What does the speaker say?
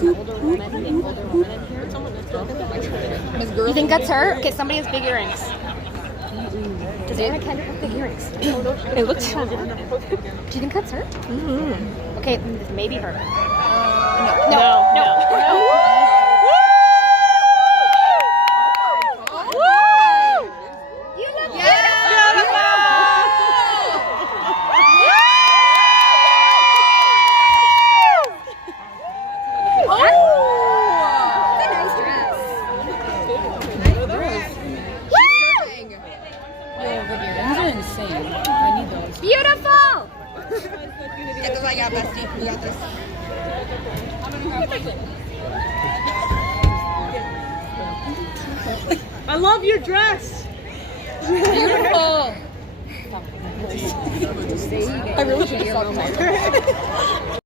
You think that's her? Okay, somebody has big earrings. Does Anna Kendrick have big earrings? It looks so good. Do you think that's her? Mm-hmm. Okay, maybe her. No. You look It's a nice dress. These are insane. I need those. Beautiful! Get those I got, bestie. You got this. I love your dress. Beautiful. I really should have stopped.